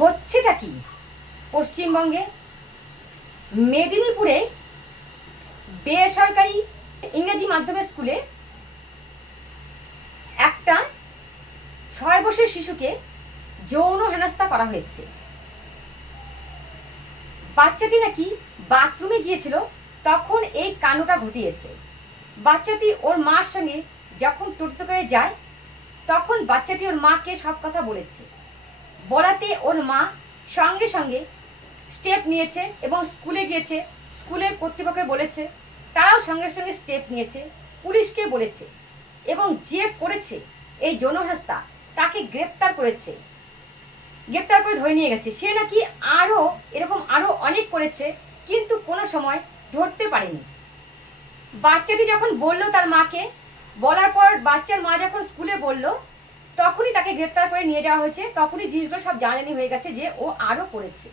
হচ্ছেটা কি পশ্চিমবঙ্গে? মেদিনীপুরে বেসরকারি ইংরেজি মাধ্যমের স্কুলে একটা 6 বছরের শিশুকে যৌন হেনস্থা করা হয়েছে। বাচ্চাটি নাকি বাথরুমে গিয়েছিল, তখন এই কাণ্ডটা ঘটিয়েছে। বাচ্চাটি ওর মার সঙ্গে যখন টোটোতে করে যায়, তখন বাচ্চাটি ওর মাকে সব কথা বলেছে। বলাতে ওর মা সঙ্গে সঙ্গে স্টেপ নিয়েছে এবং স্কুলে গিয়েছে, স্কুলের কর্তৃপক্ষকে বলেছে, তারাও সঙ্গে সঙ্গে স্টেপ নিয়েছে, পুলিশকে বলেছে এবং যে করেছে এই যৌন হেনস্থা তাকে গ্রেপ্তার করেছে, গ্রেপ্তার করে ধরে নিয়ে গেছে। সে নাকি এরকম আরও অনেক করেছে, কিন্তু কোনো সময় ধরতে পারেনি। বাচ্চাটি যখন বললো তার মাকে, বলার পর বাচ্চার মা যখন স্কুলে বলল, তখনই তাকে গ্রেপ্তার করে নিয়ে যাওয়া হয়েছে। তখনই জিনিসগুলো সব জানানি হয়ে গেছে যে ও আরও করেছে।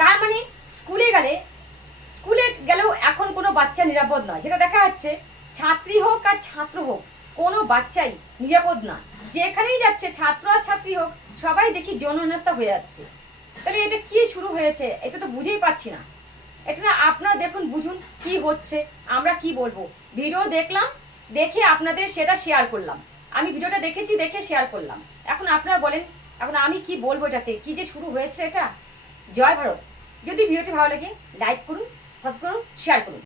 তার মানে স্কুলে গেলেও এখন কোনো বাচ্চা নিরাপদ নয়। যেটা দেখা যাচ্ছে, ছাত্রী হোক আর ছাত্র হোক, কোনো বাচ্চাই নিরাপদ না। যেখানেই যাচ্ছে, ছাত্র আর ছাত্রী হোক, সবাই দেখি যৌন হেনস্থা হয়ে যাচ্ছে। তাহলে এটা কি শুরু হয়েছে? এটা তো বুঝেই পাচ্ছি না। এটা আপনারা দেখুন, বুঝুন কি হচ্ছে, আমরা কি বলবো। ভিডিও দেখলাম, দেখে আপনাদের সেটা শেয়ার করলাম। আমি ভিডিওটা দেখেছি, দেখে শেয়ার করলাম। এখন আপনারা বলেন, এখন আমি কি বলবো, এটাতে কি যে শুরু হয়েছে এটা। জয় ভারত। যদি ভিডিওটি ভালো লাগে লাইক করুন, সাবস্ক্রাইব করুন, শেয়ার করুন।